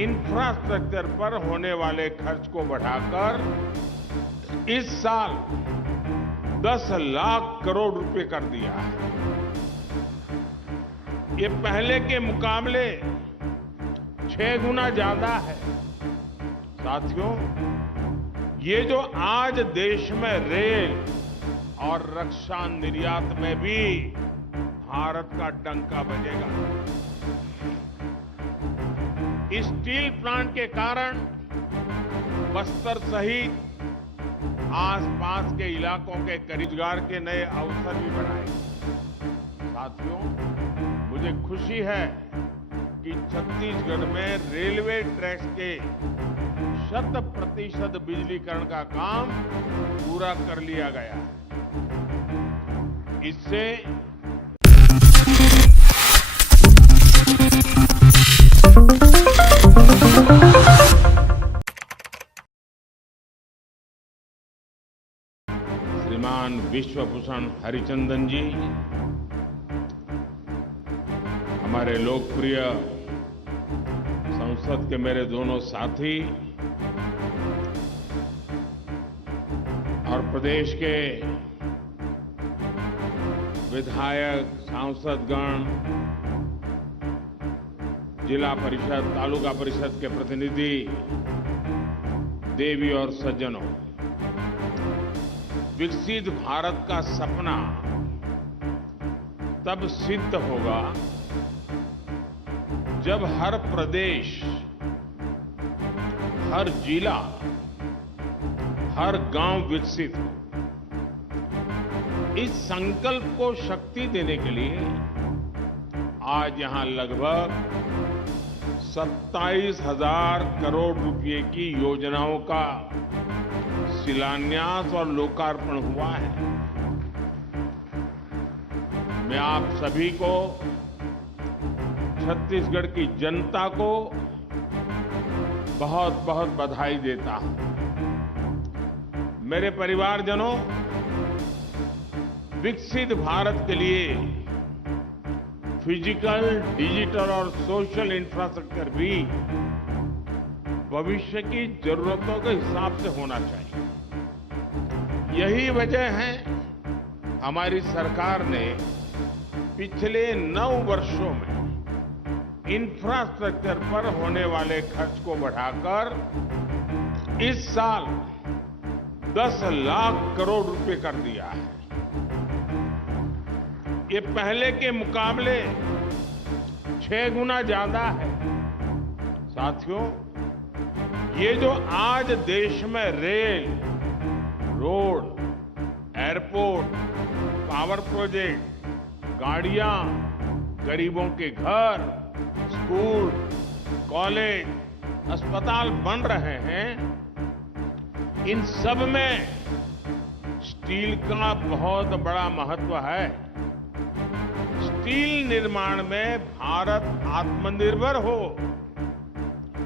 Infrastructure पर होने वाले खर्च को बढ़ाकर इस साल 10 लाख करोड़ रुपए कर दिया है। ये पहले के मुकाबले 6 गुना ज्यादा है। साथियों, ये जो आज देश में रेल और रक्षा निर्यात में भी भारत का डंका बजेगा। इस स्टील प्लांट के कारण बस्तर सहित आसपास के इलाकों के रोजगार के नए अवसर भी बनाए। साथियों, मुझे खुशी है कि छत्तीसगढ़ में रेलवे ट्रैक्स के 100% बिजलीकरण का काम पूरा कर लिया गया है। इससे श्रीमान विश्वभूषण हरिचंदन जी, हमारे लोकप्रिय संसद के मेरे दोनों साथी और प्रदेश के विधायक, सांसदगण, जिला परिषद, तालुका परिषद के प्रतिनिधि, देवी और सज्जनों, विकसित भारत का सपना तब सिद्ध होगा जब हर प्रदेश, हर जिला, हर गांव विकसित हो। इस संकल्प को शक्ति देने के लिए आज यहां लगभग 27,000 करोड़ रुपए की योजनाओं का शिलान्यास और लोकार्पण हुआ है। मैं आप सभी को, छत्तीसगढ़ की जनता को बहुत बहुत बधाई देता हूं। मेरे परिवारजनों, विकसित भारत के लिए फिजिकल, डिजिटल और सोशल इंफ्रास्ट्रक्चर भी भविष्य की जरूरतों के हिसाब से होना चाहिए। यही वजह है हमारी सरकार ने पिछले 9 वर्षों में इंफ्रास्ट्रक्चर पर होने वाले खर्च को बढ़ाकर इस साल 10 लाख करोड़ रुपए कर दिया है। ये पहले के मुकाबले 6 गुना ज्यादा है। साथियों, ये जो आज देश में rail, road, airport, power project, गाड़ियां, गरीबों के घर, स्कूल, कॉलेज, अस्पताल बन रहे हैं, इन सब में स्टील का बहुत बड़ा महत्व है। स्टील निर्माण में भारत आत्मनिर्भर हो,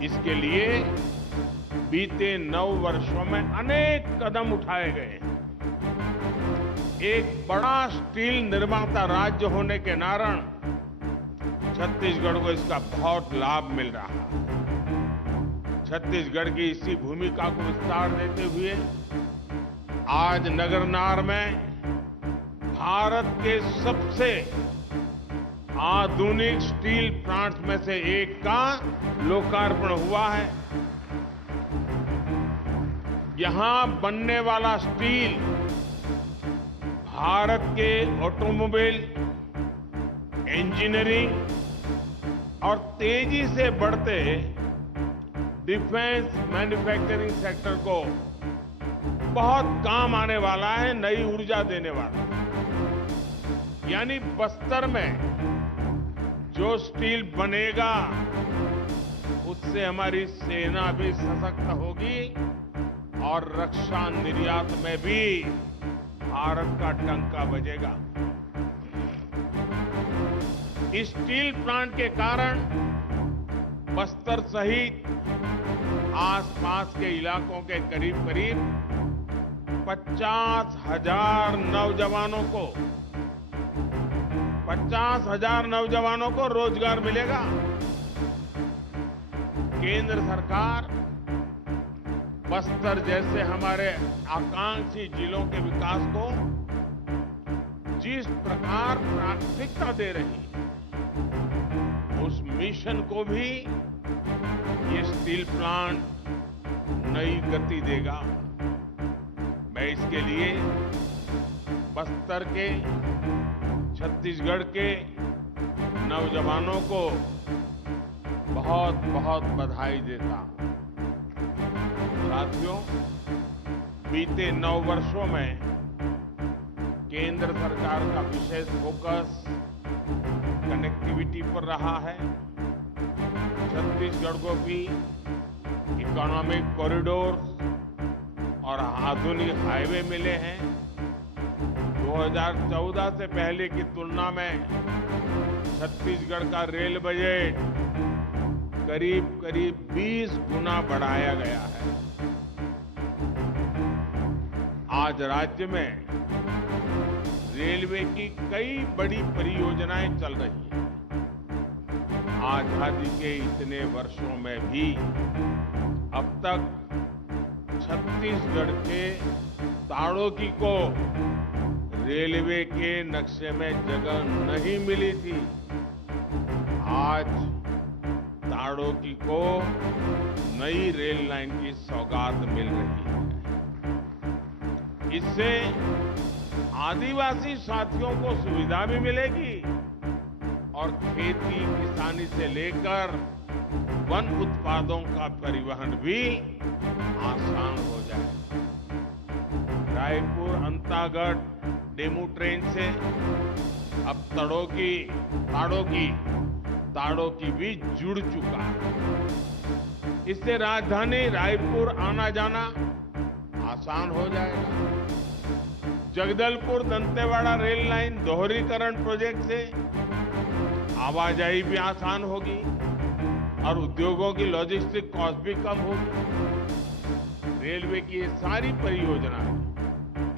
इसके लिए बीते 9 वर्षों में अनेक कदम उठाए गए हैं। एक बड़ा स्टील निर्माता राज्य होने के कारण छत्तीसगढ़ को इसका बहुत लाभ मिल रहा है। छत्तीसगढ़ की इसी भूमिका को विस्तार देते हुए आज नगरनार में भारत के सबसे आधुनिक स्टील प्लांट में से एक का लोकार्पण हुआ है। यहां बनने वाला स्टील भारत के ऑटोमोबाइल, इंजीनियरिंग और तेजी से बढ़ते डिफेंस मैन्युफैक्चरिंग सेक्टर को बहुत काम आने वाला है, नई ऊर्जा देने वाला है। यानी बस्तर में जो स्टील बनेगा उससे हमारी सेना भी सशक्त होगी और रक्षा निर्यात में भी भारत का डंका बजेगा। इस स्टील प्लांट के कारण बस्तर सहित आसपास के इलाकों के करीब करीब 50,000 नौजवानों को रोजगार मिलेगा। केंद्र सरकार बस्तर जैसे हमारे आकांक्षी जिलों के विकास को जिस प्रकार प्राथमिकता दे रही है, उस मिशन को भी ये स्टील प्लांट नई गति देगा। मैं इसके लिए बस्तर के, छत्तीसगढ़ के नौजवानों को बहुत बहुत बधाई देता हूं। साथियों, बीते 9 वर्षों में केंद्र सरकार का विशेष फोकस कनेक्टिविटी पर रहा है। छत्तीसगढ़ को भी इकोनॉमिक कॉरिडोर और आधुनिक हाईवे मिले हैं। 2014 से पहले की तुलना में छत्तीसगढ़ का रेल बजट करीब 20 गुना बढ़ाया गया है। आज राज्य में रेलवे की कई बड़ी परियोजनाएं चल रही हैं। आजादी के इतने वर्षों में भी अब तक छत्तीसगढ़ के ताड़ोकी को रेलवे के नक्शे में जगह नहीं मिली थी। आज ताड़ोकी को नई रेल लाइन की सौगात मिल रही है। इससे आदिवासी साथियों को सुविधा भी मिलेगी और खेती किसानी से लेकर वन उत्पादों का परिवहन भी आसान हो जाएगा। रायपुर अंतागढ़ डेमू ट्रेन से अब ताड़ोकी भी जुड़ चुका है। इससे राजधानी रायपुर आना जाना आसान हो जाएगा। जगदलपुर दंतेवाड़ा रेल लाइन दोहरीकरण प्रोजेक्ट से आवाजाही भी आसान होगी और उद्योगों की लॉजिस्टिक कॉस्ट भी कम होगी। रेलवे की ये सारी परियोजनाएं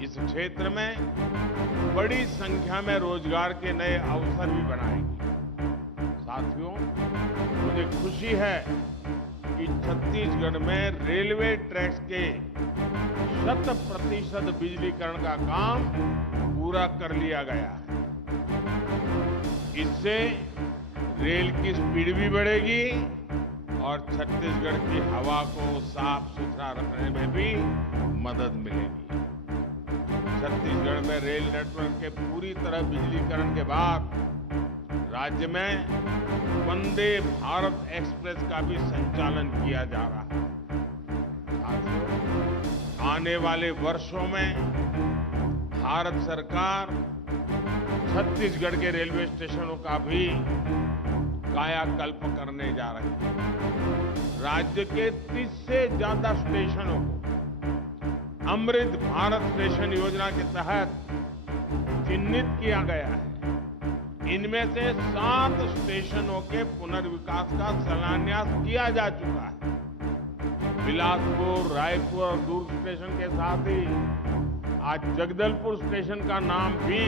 इस क्षेत्र में बड़ी संख्या में रोजगार के नए अवसर भी बनाएंगी। साथियों, मुझे खुशी है कि छत्तीसगढ़ में रेलवे ट्रैक्स के 100% बिजलीकरण का काम पूरा कर लिया गया है। इससे रेल की स्पीड भी बढ़ेगी और छत्तीसगढ़ की हवा को साफ सुथरा रखने में भी मदद मिलेगी। छत्तीसगढ़ में रेल नेटवर्क के पूरी तरह बिजलीकरण के बाद राज्य में वंदे भारत एक्सप्रेस का भी संचालन किया जा रहा है। साथियों, आने वाले वर्षों में भारत सरकार छत्तीसगढ़ के रेलवे स्टेशनों का भी कायाकल्प करने जा रही है। राज्य के 30 से ज्यादा स्टेशनों को अमृत भारत स्टेशन योजना के तहत चिन्हित किया गया है। इनमें से 7 स्टेशनों के पुनर्विकास का शिलान्यास किया जा चुका है। बिलासपुर, रायपुर और दुर्ग स्टेशन के साथ ही आज जगदलपुर स्टेशन का नाम भी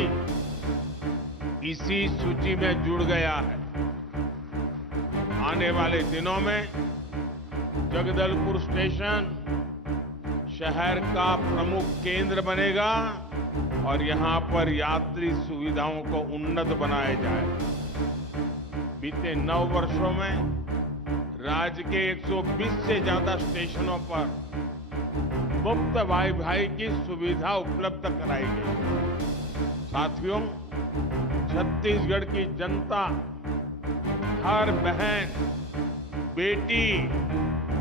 इसी सूची में जुड़ गया है। आने वाले दिनों में जगदलपुर स्टेशन शहर का प्रमुख केंद्र बनेगा और यहां पर यात्री सुविधाओं को उन्नत बनाया जाएगा। बीते 9 वर्षों में राज्य के 120 से ज्यादा स्टेशनों पर मुफ्त वाईफाई की सुविधा उपलब्ध कराई गई। साथियों, छत्तीसगढ़ की जनता हर बहन, बेटी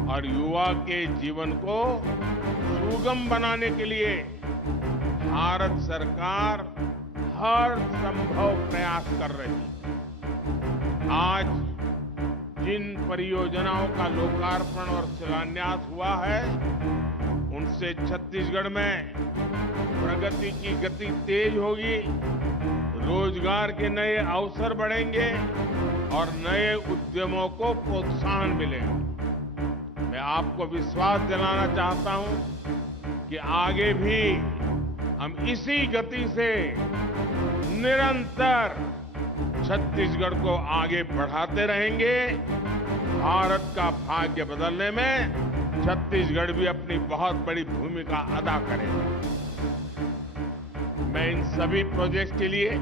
और युवा के जीवन को सुगम बनाने के लिए भारत सरकार हर संभव प्रयास कर रही है। आज जिन परियोजनाओं का लोकार्पण और शिलान्यास हुआ है, उनसे छत्तीसगढ़ में प्रगति की गति तेज होगी, रोजगार के नए अवसर बढ़ेंगे और नए उद्यमों को प्रोत्साहन मिलेगा। मैं आपको विश्वास दिलाना चाहता हूं कि आगे भी हम इसी गति से निरंतर छत्तीसगढ़ को आगे बढ़ाते रहेंगे। भारत का भाग्य बदलने में छत्तीसगढ़ भी अपनी बहुत बड़ी भूमिका अदा करेगा। मैं इन सभी प्रोजेक्ट के लिए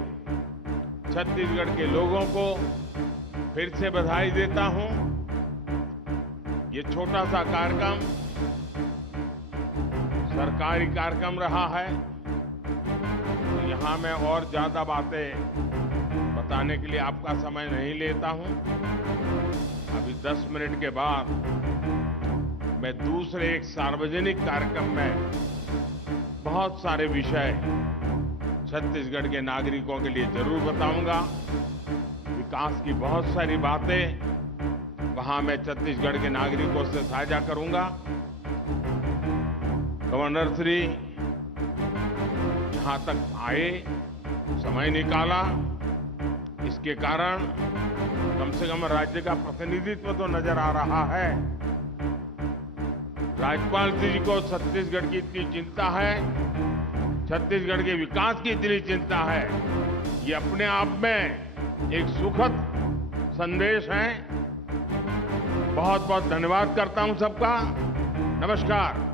छत्तीसगढ़ के लोगों को फिर से बधाई देता हूं। ये छोटा सा कार्यक्रम सरकारी कार्यक्रम रहा है, तो यहां मैं और ज्यादा बातें बताने के लिए आपका समय नहीं लेता हूं। अभी 10 मिनट के बाद मैं दूसरे एक सार्वजनिक कार्यक्रम में बहुत सारे विषय छत्तीसगढ़ के नागरिकों के लिए जरूर बताऊंगा। विकास की बहुत सारी बातें वहां मैं छत्तीसगढ़ के नागरिकों से साझा करूंगा। गवर्नर श्री यहां तक आए, समय निकाला, इसके कारण कम से कम राज्य का प्रतिनिधित्व तो नजर आ रहा है। राज्यपाल जी को छत्तीसगढ़ की इतनी चिंता है, छत्तीसगढ़ के विकास की इतनी चिंता है, ये अपने आप में एक सुखद संदेश है। बहुत बहुत धन्यवाद करता हूं सबका। नमस्कार।